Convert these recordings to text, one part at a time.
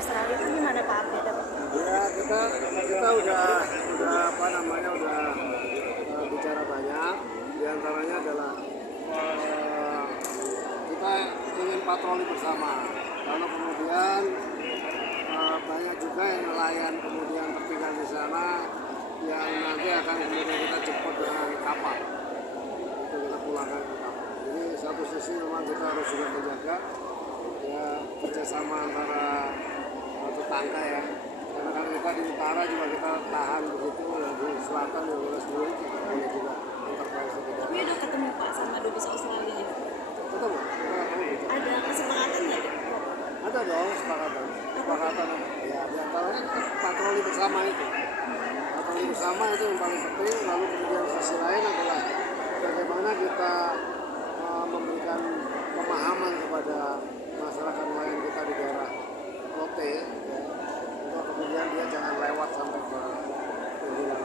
Australia itu gimana Pak update? Ya kita udah apa namanya bicara banyak. Di antaranya adalah kita ingin patroli bersama. Lalu kemudian banyak juga yang nelayan kemudian tertinggal di sana yang nanti akan kemudian kita jemput dengan kapal. Itu kita pulangkan ke kapal. Jadi satu sisi memang kita harus juga menjaga ya kerjasama antara tetangga ya. Karena kan kita di utara juga kita tahan begitu, ya di selatan yang kita sendiri kita punya juga intervensi. Tapi udah ketemu Pak sama dubes Australia ya? Ketemu? Ada kesepakatan nggak? Ada dong kesepakatan. Ya di antaranya kita patroli bersama itu. Patroli bersama itu yang paling penting. Lalu kemudian sisi lain adalah bagaimana kita memberikan pemahaman kepada masyarakat nelayan kita di daerah Lote. Ya, kemudian dia jangan lewat sampai ke pinggiran.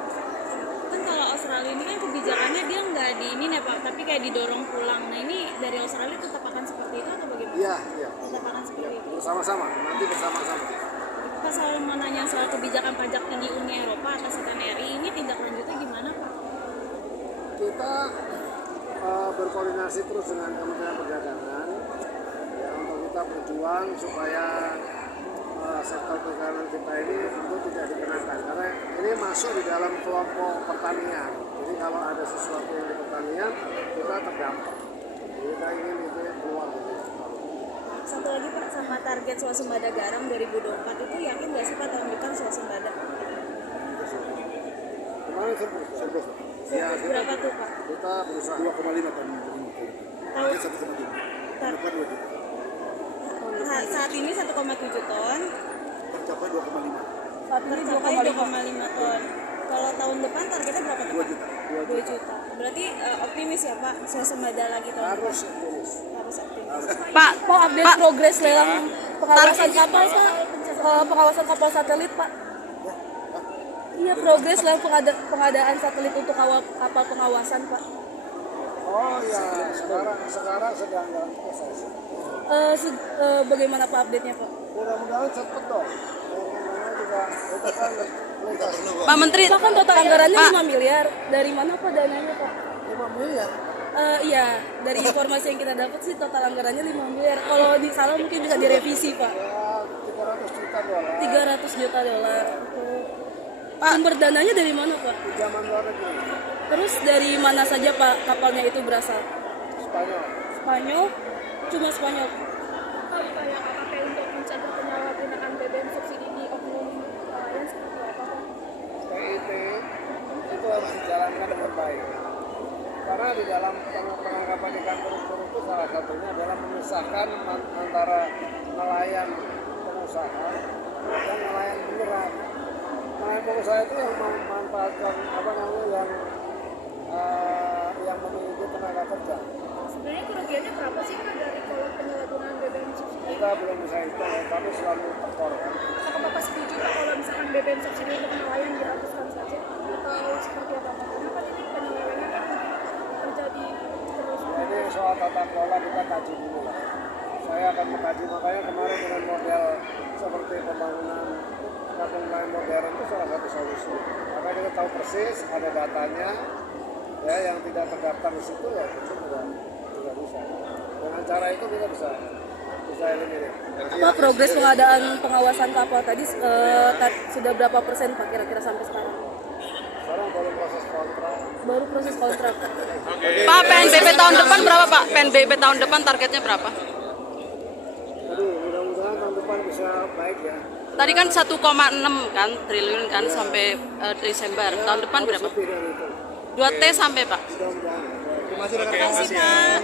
Kan kalau Australia ini kan kebijakannya dia nggak di ini nih Pak, tapi kayak didorong pulang. Nah ini dari Australia tetap akan seperti itu atau bagaimana? Iya. Tetap akan seperti itu. Bersama-sama, nanti bersama-sama. Pak soal menanya soal kebijakan pajak tinggi Uni Eropa atas TNRI ini tindak lanjutnya gimana Pak? Kita berkoordinasi terus dengan Kementerian Perdagangan ya, untuk kita berjuang supaya sektor perikanan kita ini tentu tidak dikenakan karena ini masuk di dalam kelompok pertanian. Jadi kalau ada sesuatu yang di pertanian kita terdampak. Jadi kita ingin itu keluar dari situ. Satu lagi Pak, sama target swasembada garam 2024 itu yakin nggak sih Pak tahun depan swasembada? Kemarin surplus. Ya, Berapa tuh Pak? kita berusaha 2,5 tahun ini. Target 1,5. Tahun depan 2 juta. Saat ini 1,7 ton. Tercapai 2,5. Tercapai 2,5 ton. Kalau tahun depan targetnya berapa tuh Pak? 2 juta. Berarti optimis ya Pak, swasembada lagi tahun depan? Harus optimis. Harus optimis. Pak, mau update progres lelang pengawasan kapal Pak, pengawasan kapal satelit Pak. Iya, progres lelang pengadaan satelit untuk kapal pengawasan Pak. Oh ya, sekarang sedang dalam proses. Bagaimana Pak update-nya Pak? Mudah-mudahan cepet dong. Mudah-mudahan juga itu kan lintas. Pak Menteri, Pak kan total anggarannya 5 miliar. Dari mana Pak dananya Pak? 5 miliar. Iya, dari informasi yang kita dapat sih total anggarannya 5 miliar. Kalau di salah mungkin bisa direvisi Pak. Ya, 300 juta dolar. 300 juta dolar. Pak, sumber dananya dari mana Pak? Pinjaman luar negeri. Terus dari mana saja Pak kapalnya itu berasal? Spanyol. Spanyol? Cuma Spanyol. Upaya KKP untuk mencegah penyalahgunaan BBM subsidi di oknum nelayan seperti apa Pak? PIT itu harus dijalankan dengan baik. Karena di dalam penangkapan ikan koruptor itu salah satunya adalah memisahkan antara nelayan pengusaha dan nelayan beneran. Nelayan pengusaha itu yang memanfaatkan yang memiliki tenaga kerja. Sebenarnya kerugiannya berapa sih Pak dari kalau penyalahgunaan BBM subsidi? Kita belum bisa hitung, tapi selalu tekor kan. Apakah Bapak setuju Pak kalau misalkan BBM subsidi untuk nelayan dihapuskan saja atau seperti apa Pak? Karena kan ini penyelewengan kan terjadi terus. Jadi soal tata kelola kita kaji dulu lah. Saya akan mengkaji, makanya kemarin dengan model seperti pembangunan kampung nelayan modern itu salah satu solusi. Karena kita tahu persis ada datanya, ya yang tidak terdaftar di situ ya tentu juga bisa. Dengan cara itu kita bisa eliminir. Pak, progres pengadaan pengawasan kapal tadi sudah berapa persen Pak kira-kira sampai sekarang? Sekarang baru proses kontrak. Baru proses kontrak. Pak, PNBP tahun depan berapa Pak? PNBP tahun depan targetnya berapa? Aduh, mudah-mudahan tahun depan bisa baik ya. Tadi kan 1,6 kan triliun kan sampai Desember. Tahun depan berapa? Lebih dari itu. 2T sampai Pak. Mudah-mudahan. Terima kasih Pak.